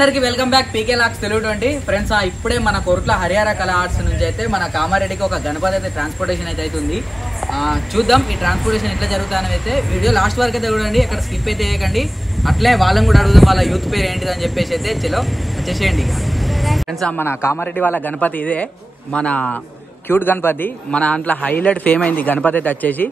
అందరికి welcome back పీకే లాక్స్ Telugu 20 friends. ఇప్పుడే మన కొరుట్ల హరియారా కళా ఆర్ట్స్ నుంచి అయితే మన కామారెడ్డికి ఒక గణపతి అయితే ట్రాన్స్పోర్టేషన్ అయితే అవుతుంది. చూద్దాం ఈ ట్రాన్స్పోర్టేషన్ ఎట్లా జరుగుతుందని అయితే వీడియో లాస్ట్ వరకు అయితే చూడండి, ఎక్కడ స్కిప్ అయితే చేయకండి. అట్లే వాళ్ళని కూడా అడుగుదాం వాళ్ళ యూత్ పేరు ఏంటిది అని చెప్పేసి అయితే చలో వచ్చేసేయండి. ఫ్రెండ్స్ మన కామారెడ్డి వాళ్ళ గణపతి ఇదే, మన క్యూట్ గణపతి. మన దాంట్లో హైలైట్ ఫేమ్ అయింది గణపతి అయితే వచ్చేసి.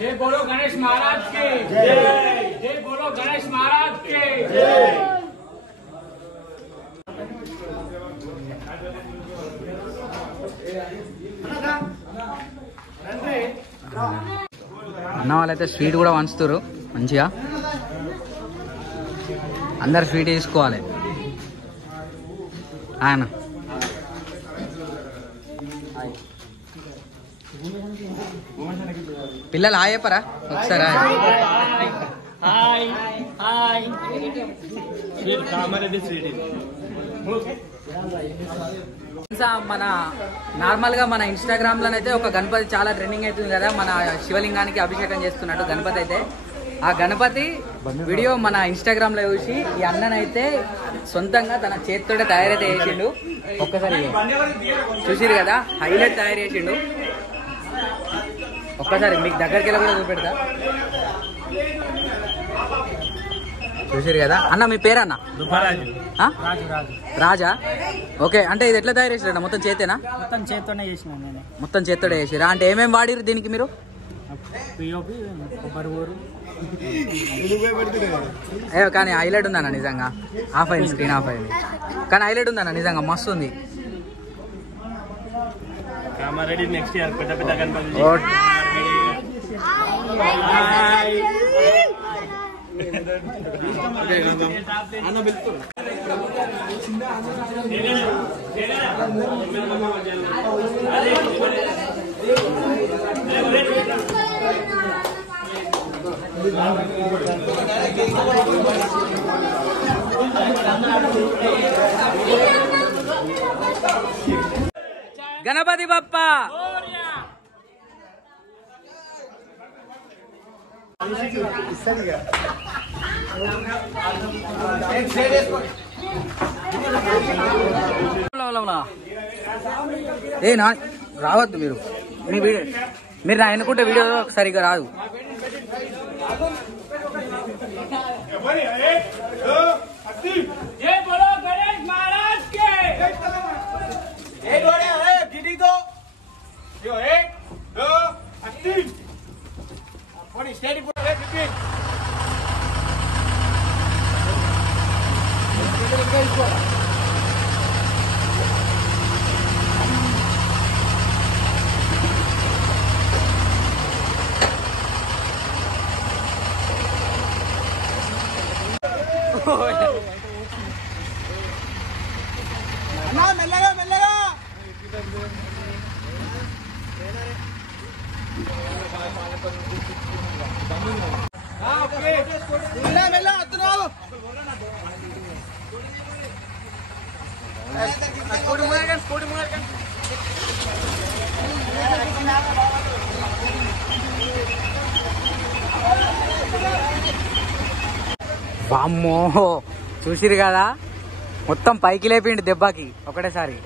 जय बोलो गणेश महाराज के जय, जय बोलो गणेश महाराज के जय। అన్న వాళ్ళైతే స్వీట్ కూడా వంచుతారు మంచిగా, అందరు స్వీట్ తీసుకోవాలి. ఆయన పిల్లలు హాయ్ చెప్పరా ఒకసారి? మన నార్మల్ గా మన ఇన్స్టాగ్రామ్ లోనైతే ఒక గణపతి చాలా ట్రెండింగ్ అవుతుంది కదా, మన శివలింగానికి అభిషేకం చేస్తున్నట్టు గణపతి అయితే. ఆ గణపతి వీడియో మన ఇన్స్టాగ్రామ్ లో చూసి ఈ అన్ననైతే సొంతంగా తన చేతితోటే తయారైతే చేసిండు. ఒక్కసారి చూసిరు కదా, హైలైట్ తయారు చేసిండు. ఒక్కసారి మీకు దగ్గరికి వెళ్ళి కూడా చూపెడతా. చూసిరు కదా అన్న, మీ పేరన్న? రాజా. ఓకే, అంటే ఇది ఎట్లా తయారు చేసిరా? మొత్తం చేతేనా? మొత్తం చేత్తోనే చేసిన నేను. మొత్తం చేత్తోనే చేసిరా? అంటే ఏమేమి వాడిరు దీనికి మీరు? కానీ హైలైట్ ఉందన్న నిజంగా. ఆఫ్ అయింది స్క్రీన్, ఆఫ్ అయింది కానీ హైలైట్ ఉందన్న నిజంగా, మస్తు ఉంది. నెక్స్ట్ ఇయర్ పెద్ద పెద్ద గణపతి. గణపతి బప్ప ఏ నా రావద్దు మీరు, మీ వీడియో మీరు నా ఎన్నుకుంటే వీడియో సరిగ్గా రాదు. जय बोलो गणेश महाराज के एक गिटी दो जो 1 2 3 थोड़ी स्टेडी बोलो रिपीट। మెల్లగా మెల్లగా మెల్ల అత్తున్నావు. వామ్మో చూసిరు కదా, మొత్తం పైకి లేపిండి దెబ్బకి ఒకటేసారి.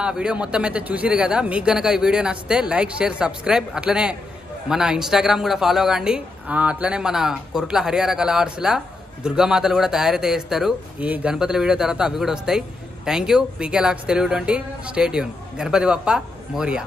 ఆ వీడియో మొత్తం అయితే చూసిరు కదా. మీకు గనక ఈ వీడియో నచ్చితే లైక్, షేర్, సబ్స్క్రైబ్. అట్లనే మన ఇన్స్టాగ్రామ్ కూడా ఫాలో కాండి. అట్లనే మన కొరుట్ల హరియారా కళా ఆర్ట్స్లా దుర్గామాతలు కూడా తయారైతే చేస్తారు. ఈ గణపతుల వీడియో తర్వాత అవి కూడా వస్తాయి. Thank you. పీకే లాక్స్ తెలుగు 20. Stay tune. గణపతి బప్ప మోరియా.